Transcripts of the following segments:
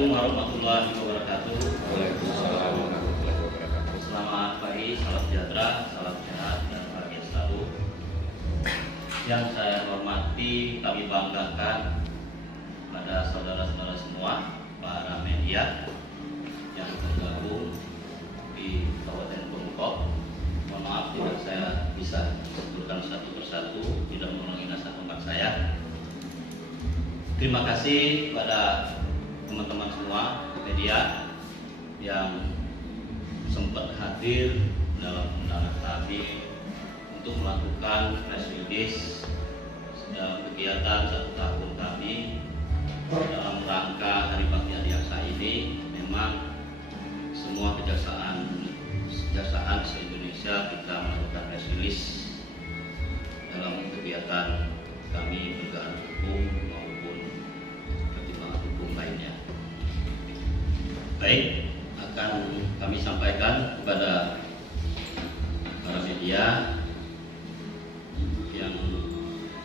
Assalamualaikum warahmatullahi wabarakatuh. Waalaikumsalam warahmatullahi wabarakatuh. Selamat pagi, salam sejahtera, salam sehat dan bahagia selalu. Yang saya hormati, kami banggakan pada saudara-saudara semua, para media yang tergabung di Kabupaten Purwokerto. Mohon maaf tidak saya bisa sebutkan satu persatu, tidak mengulangi nasa tempat saya. Terima kasih pada teman-teman semua media yang sempat hadir dalam undangan kami untuk melakukan press release dalam kegiatan 1 tahun kami dalam rangka Hari Bakti Adiaksa ini. Memang semua kejaksaan se-Indonesia kita melakukan press release dalam kegiatan kami penegakan hukum maupun pertimbangan hukum lainnya. Baik, akan kami sampaikan kepada para media. Yang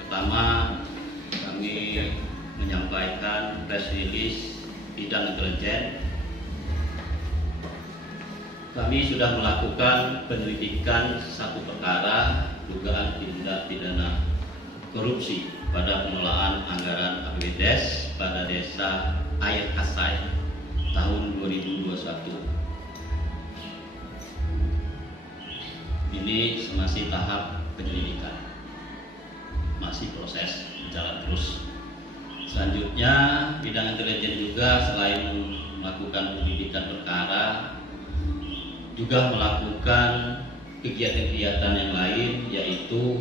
pertama, kami menyampaikan press release bidang intelijen. Kami sudah melakukan penyelidikan satu perkara dugaan tindak pidana korupsi pada pengelolaan anggaran APBDes pada Desa Air Kasai tahun 2021. Ini masih tahap penyelidikan, masih proses berjalan terus. Selanjutnya, bidang intelijen juga selain melakukan penyelidikan perkara, juga melakukan kegiatan-kegiatan yang lain, yaitu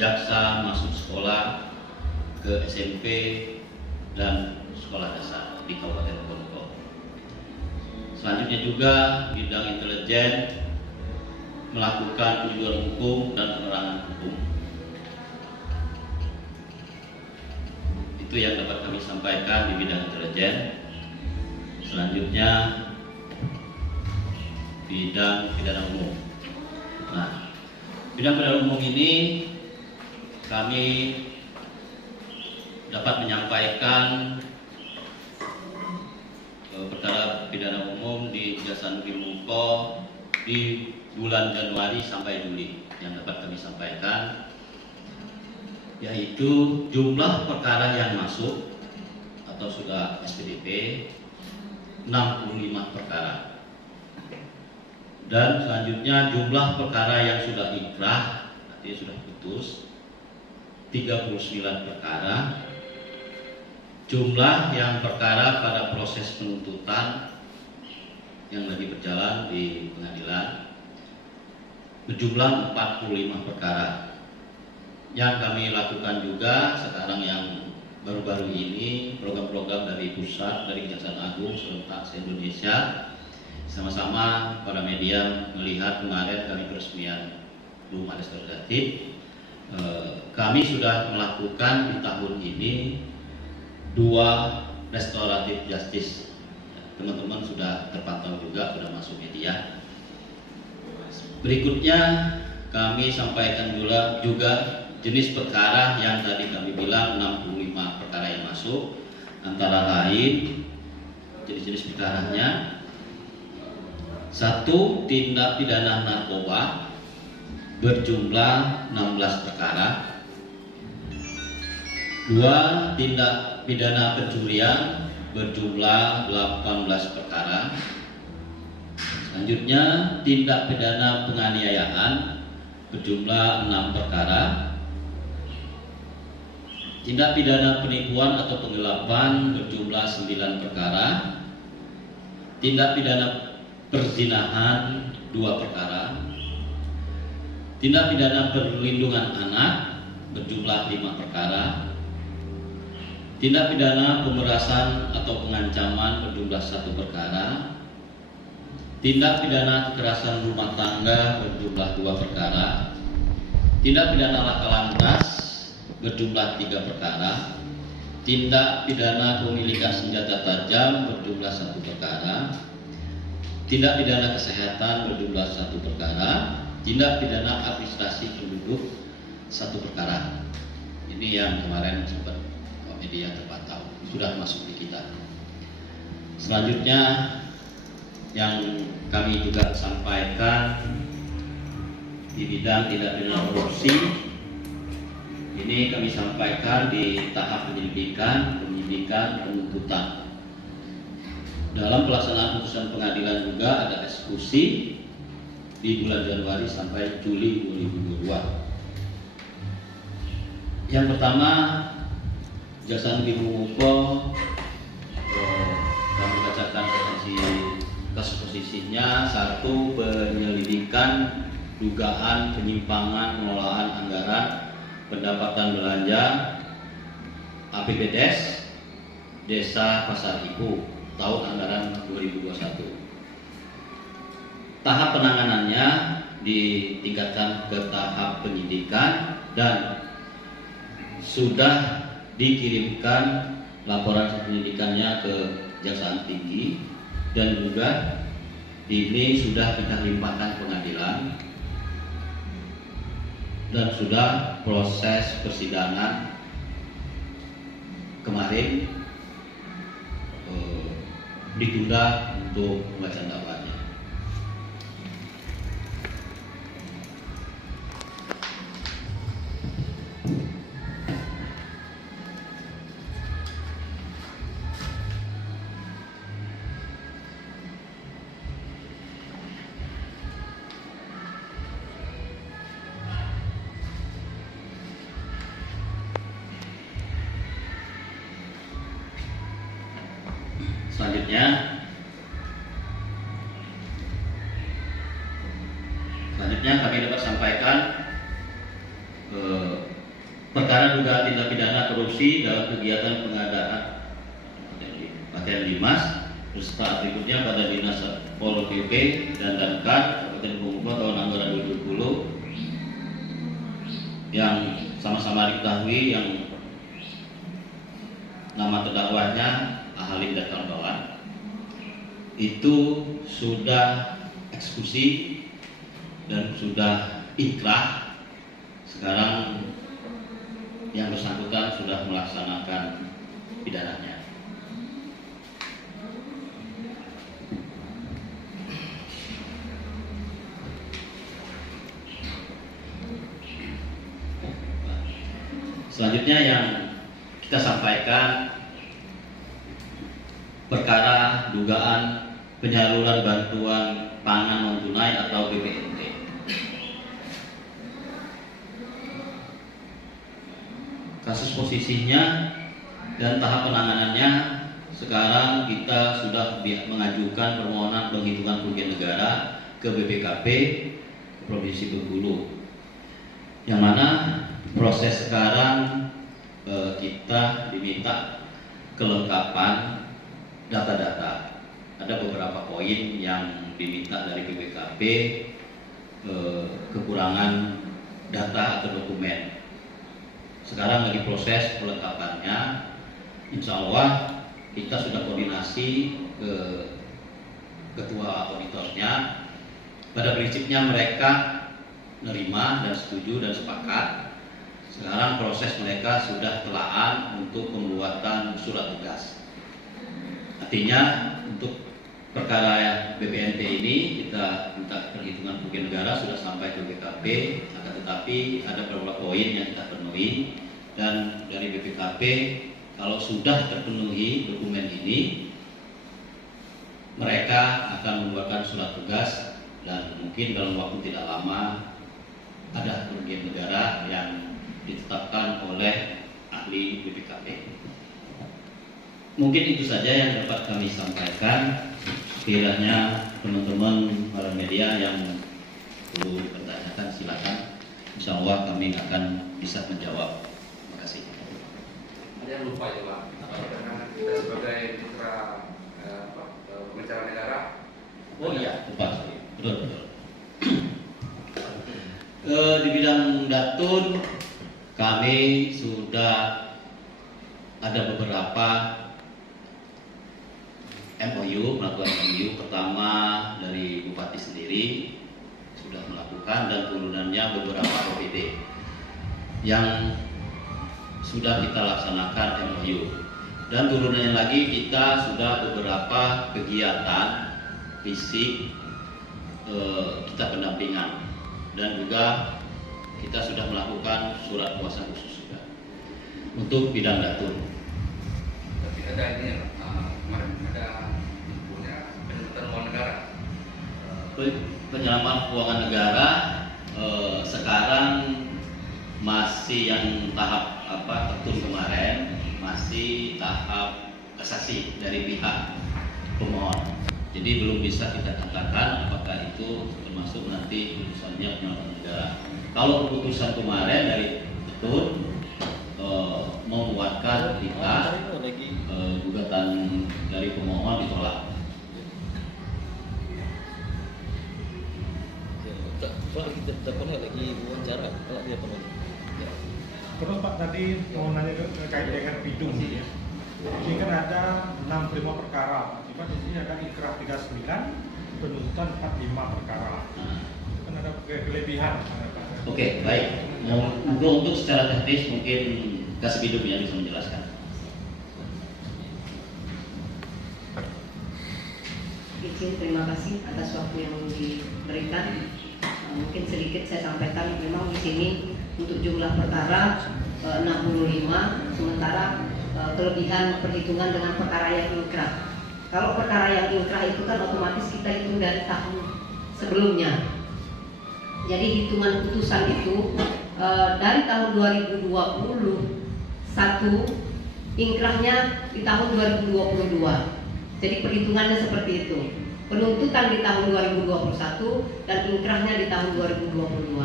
jaksa masuk sekolah ke SMP dan sekolah dasar di Kabupaten Purwokerto. Selanjutnya juga bidang intelijen melakukan penyuluhan hukum dan penerangan hukum. Itu yang dapat kami sampaikan di bidang intelijen. Selanjutnya bidang pidana umum. Nah, bidang pidana umum ini kami dapat menyampaikan perkara pidana umum di Kejaksaan Negeri Purwokerto di bulan Januari sampai Juli. Yang dapat kami sampaikan yaitu jumlah perkara yang masuk atau sudah SPDP 65 perkara. Dan selanjutnya jumlah perkara yang sudah inkrah, artinya sudah putus, 39 perkara. Jumlah yang perkara pada proses penuntutan yang lagi berjalan di pengadilan berjumlah 45 perkara. Yang kami lakukan juga sekarang yang baru-baru ini, program-program dari pusat, dari Kejaksaan Agung serentak se-Indonesia, sama-sama para media melihat kemarin kami peresmian rumah restoratif. Kami sudah melakukan di tahun ini 2 restoratif justice. Teman-teman sudah terpantau juga, sudah masuk media. Berikutnya kami sampaikan juga jenis perkara yang tadi kami bilang 65 perkara yang masuk, antara lain jenis-jenis perkaranya: 1. Tindak pidana narkoba berjumlah 16 perkara. 2. Tindak pidana pencurian berjumlah 18 perkara. Selanjutnya, tindak pidana penganiayaan berjumlah 6 perkara. Tindak pidana penipuan atau penggelapan berjumlah 9 perkara. Tindak pidana perzinahan 2 perkara. Tindak pidana perlindungan anak berjumlah 5 perkara. Tindak pidana pemerasan atau pengancaman berjumlah 1 perkara. Tindak pidana kekerasan rumah tangga berjumlah 2 perkara. Tindak pidana laka lantas berjumlah 3 perkara. Tindak pidana pemilikan senjata tajam berjumlah 1 perkara. Tindak pidana kesehatan berjumlah 1 perkara. Tindak pidana administrasi penduduk 1 perkara. Ini yang kemarin sempat media terpantau, sudah masuk di kita. Selanjutnya yang kami juga sampaikan di bidang tindak pidana korupsi, ini kami sampaikan di tahap penyelidikan, penuntutan. Dalam pelaksanaan putusan pengadilan juga ada eksekusi di bulan Januari sampai Juli 2022. Yang pertama, Jaksa Agung Mumpung, kami bacakan kasus posisinya. 1. Penyelidikan dugaan penyimpangan pengelolaan anggaran pendapatan belanja APBDes Desa Pasar Ibu tahun anggaran 2021. Tahap penanganannya ditingkatkan ke tahap penyidikan dan sudah dikirimkan laporan penyelidikannya ke Kejaksaan Tinggi dan juga ini sudah kita limpahkan pengadilan dan sudah proses persidangan kemarin ditunda untuk pembacaan dakwaannya. Selanjutnya kami dapat sampaikan perkara dugaan tindak pidana korupsi dalam kegiatan pengadaan pakaian dinas beserta atributnya pada Dinas Pol PP dan Damkar Kabupaten Bengkulu tahun anggaran 2020 yang sama-sama diketahui yang nama terdakwanya Halim dan kawan-kawan itu sudah eksekusi dan sudah ikrah. Sekarang yang bersangkutan sudah melaksanakan pidananya. Selanjutnya yang kita sampaikan perkara dugaan penyaluran bantuan pangan non tunai atau BPNT. Kasus posisinya dan tahap penanganannya sekarang kita sudah mengajukan permohonan penghitungan kerugian negara ke BPKP Provinsi Bengkulu, yang mana proses sekarang kita diminta kelengkapan data-data. Ada beberapa poin yang diminta dari BPKP, kekurangan data atau dokumen. Sekarang lagi proses kelengkapannya. Insya Allah kita sudah koordinasi ke ketua auditornya. Pada prinsipnya mereka menerima dan setuju dan sepakat. Sekarang proses mereka sudah telaah untuk pembuatan surat tugas. Artinya untuk perkara BPNT ini kita minta perhitungan kerugian negara sudah sampai ke BPKP, akan tetapi ada beberapa poin yang kita penuhi dan dari BPKP kalau sudah terpenuhi dokumen ini mereka akan membuatkan surat tugas dan mungkin dalam waktu tidak lama ada kerugian negara yang ditetapkan oleh ahli BPKP. Mungkin itu saja yang dapat kami sampaikan. Kiranya teman-teman para media yang perlu dipertanyakan silakan. Insya Allah kami akan bisa menjawab. Terima kasih. Ada yang lupa ya Pak, karena kita sebagai mitra pembicara negara. Oh iya, lupa. Betul. Di bidang datun kami sudah ada beberapa MOU, melakukan MOU. Pertama dari Bupati sendiri sudah melakukan dan turunannya beberapa OPD yang sudah kita laksanakan MOU, dan turunannya lagi kita sudah beberapa kegiatan fisik kita pendampingan, dan juga kita sudah melakukan surat kuasa khusus juga untuk bidang datur. Tapi ada ini kemarin ada punya penyelamatan keuangan negara. Penyelaman keuangan negara sekarang masih yang tahap tertun kemarin, masih tahap kasasi dari pihak pemohon. Jadi belum bisa kita katakan apakah itu termasuk nanti putusannya penyelaman negara. Kalau keputusan kemarin dari petun membuatkan kita gugatan dari pemohon ditolak. Pak, kita pernah lagi wawancara kalau dia penuh. Terus Pak tadi mau nanya terkait dengan bidung ya. Ini kan ada 65 perkara. Pak di sini ada ikrah 39, penuntutan 45 perkara. Kan ada kelebihan. Oke, baik. Untuk secara teknis mungkin Kasbidum yang bisa menjelaskan. Izin, terima kasih atas waktu yang diberikan. Mungkin sedikit saya sampaikan, memang di sini untuk jumlah perkara 65, sementara kelebihan perhitungan dengan perkara yang inkrah. Kalau perkara yang inkrah itu kan otomatis kita hitung dari tahun sebelumnya. Jadi hitungan putusan itu dari tahun 2021, inkrahnya di tahun 2022. Jadi perhitungannya seperti itu. Penuntutan di tahun 2021 dan inkrahnya di tahun 2022.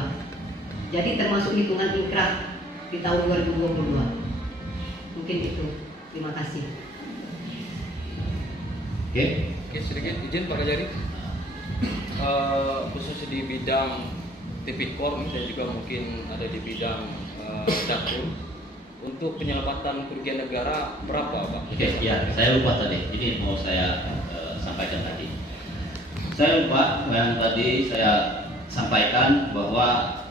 Jadi termasuk hitungan inkrah di tahun 2022. Mungkin itu. Terima kasih. Oke, sedikit izin Pak Kajari. Khusus di bidang Tipikor, saya juga mungkin ada di bidang dapur. Untuk penyelamatan kerugian negara berapa Pak? Oke, ya, saya lupa tadi. Ini mau saya sampaikan tadi. Saya lupa yang tadi saya sampaikan bahwa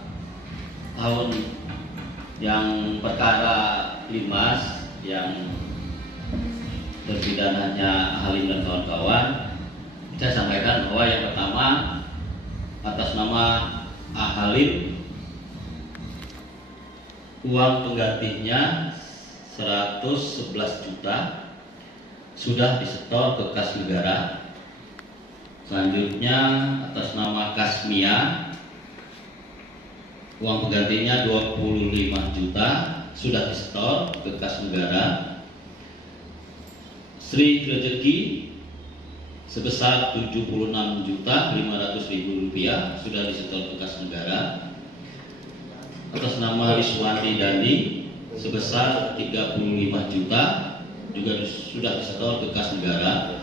tahun yang perkara Limas yang terpidananya Halim dan kawan-kawan, saya sampaikan bahwa yang pertama atas nama Halim, uang penggantinya 111 juta sudah disetor ke kas negara. Selanjutnya atas nama Kasmia, uang penggantinya 25 juta sudah disetor ke kas negara. Sri Rezeki sebesar 76.500.000 rupiah sudah disetor ke kas negara. Atas nama Wiswanti Dandi sebesar 35 juta juga sudah disetor ke kas negara.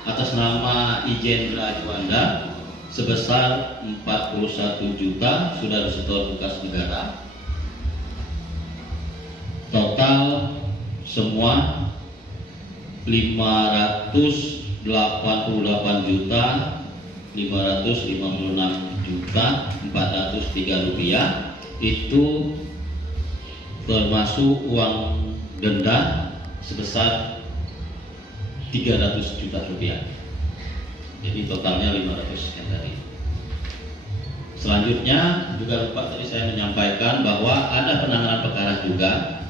Atas nama Ijen Rajwanda sebesar 41 juta sudah disetor ke kas negara. Total semua 588 juta 556 juta 403 rupiah, itu termasuk uang denda sebesar 300 juta rupiah. Jadi totalnya 500 sekian tadi. Selanjutnya juga lupa tadi saya menyampaikan bahwa ada penanganan perkara juga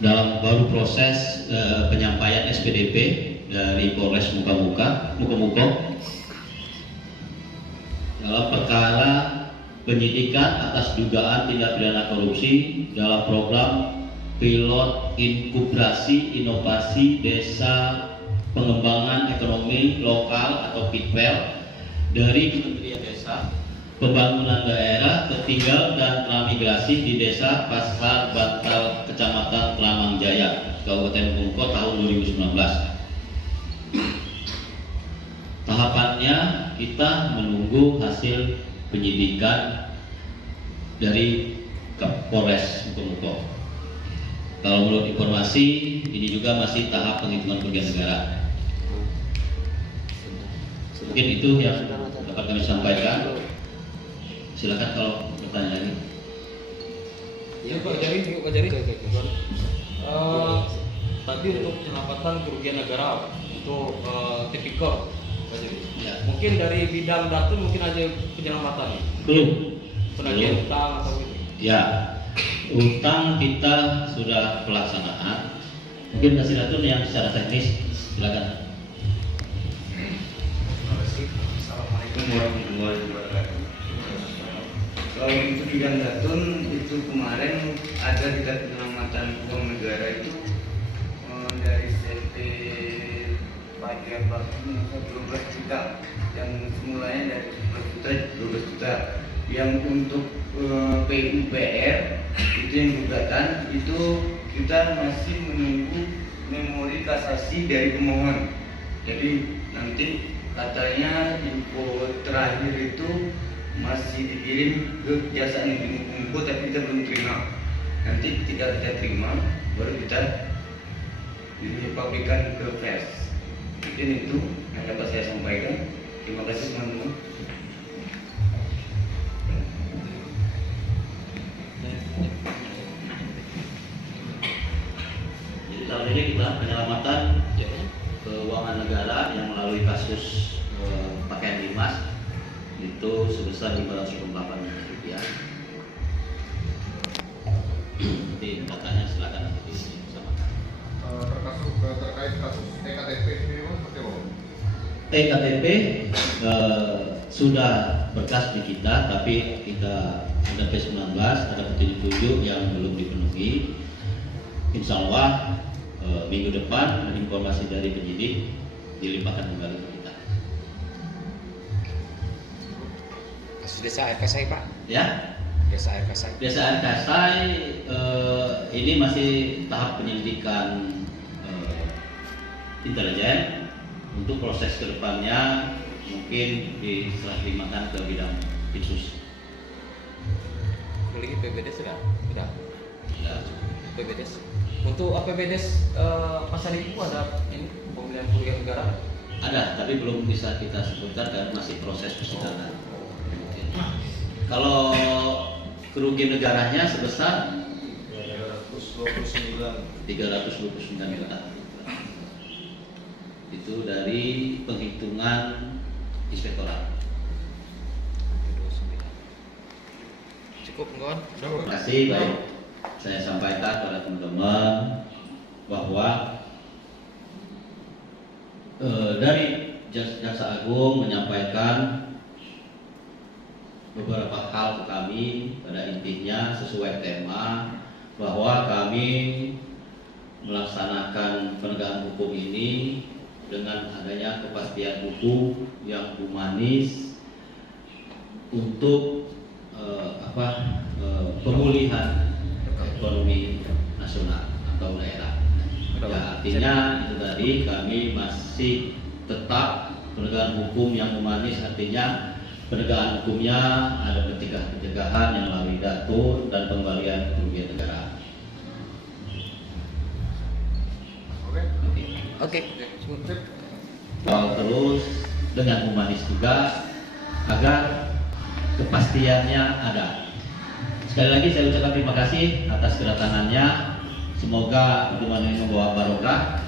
dalam baru proses penyampaian SPDP dari Polres Mukomuko dalam perkara penyidikan atas dugaan tindak pidana korupsi dalam program pilot inkubasi inovasi desa pengembangan ekonomi lokal atau PIKPEL dari Kementerian Desa Pembangunan Daerah Tertinggal dan Transmigrasi di Desa Pasar Bantal Kecamatan Kelamang Jaya Kabupaten Mukomuko tahun 2019. Tahapannya kita menunggu hasil penyidikan dari Polres Mukomuko. Kalau menurut informasi ini juga masih tahap penghitungan kerugian negara. Mungkin itu yang dapat kami sampaikan. Silakan kalau bertanya lagi. Ya Pak Kajari. Tadi untuk penyelamatan kerugian negara untuk tipikor. Ya. Mungkin dari bidang Datun mungkin aja penyelamatan nih. Belum. Penagihan utang atau gitu. Ya, utang kita sudah pelaksanaan. Mungkin kasih Datun yang secara teknis, silakan. Assalamualaikum warahmatullahi wabarakatuh. Kalau itu bidang Datun itu kemarin ada di penyelamatan uang negara itu dari CP pajak waktu 12 juta, yang semulanya dari 11 juta 12 juta. Yang untuk PUPR itu yang gugatan itu kita masih menunggu memori kasasi dari pemohon. Jadi nanti katanya info terakhir itu masih dikirim ke Kejaksaan Negeri Bengkulu, tapi kita belum terima. Nanti ketika kita terima baru kita dipublikkan ke pers. Mungkin itu yang dapat saya sampaikan. Terima kasih teman-teman. Jadi tahun ini kita penyelamatan keuangan negara yang melalui kasus pakaian dimas itu sebesar 528 miliar rupiah. Nanti datanya silakan nanti disamakan. Terkait kasus EKTP ini seperti apa? EKTP sudah berkas di kita, tapi kita ada P19, ada petunjuk-petunjuk yang belum dipenuhi. Insya Allah minggu depan informasi dari penyidik dilimpahkan kembali ke kita. Kasus desa air kasai Pak, Ya, desa air kasai. desa air kasai ini masih tahap penyelidikan intelijen. Untuk proses kedepannya mungkin diserah terimakan ke bidang khusus. Memiliki PBDes sudah? Sudah. Ya. PBDes. Untuk APBDes Pasar Ibu ada ini pemilihan kerugian negara? Ada, tapi belum bisa kita sebutkan karena masih proses persidangan. Kalau kerugian negaranya sebesar 329 juta. Itu dari penghitungan inspektorat. Cukup kawan? Terima kasih. Baik, saya sampaikan kepada teman-teman bahwa dari Jaksa Agung menyampaikan beberapa hal ke kami, pada intinya sesuai tema bahwa kami melaksanakan penegakan hukum ini dengan adanya kepastian hukum yang humanis untuk pemulihan ekonomi nasional atau daerah. Ya, artinya itu tadi kami masih tetap penegakan hukum yang humanis, artinya penegakan hukumnya ada pencegahan yang melalui Datun dan pengembalian kerugian negara. Oke. Kalau terus dengan humanis juga agar kepastiannya ada. Sekali lagi saya ucapkan terima kasih atas kedatangannya. Semoga pertemuan ini membawa barokah.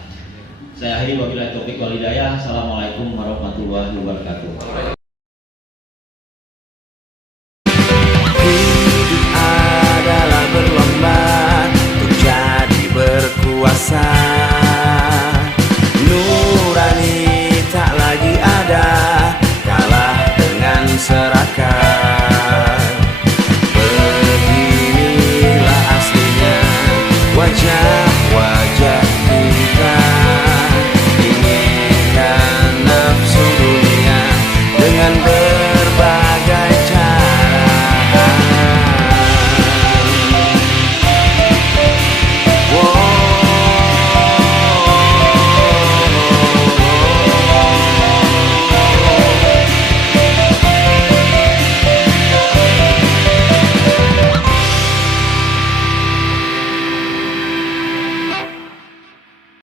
Saya akhiri wabillahi taufiq wal hidayah. Assalamualaikum warahmatullahi wabarakatuh.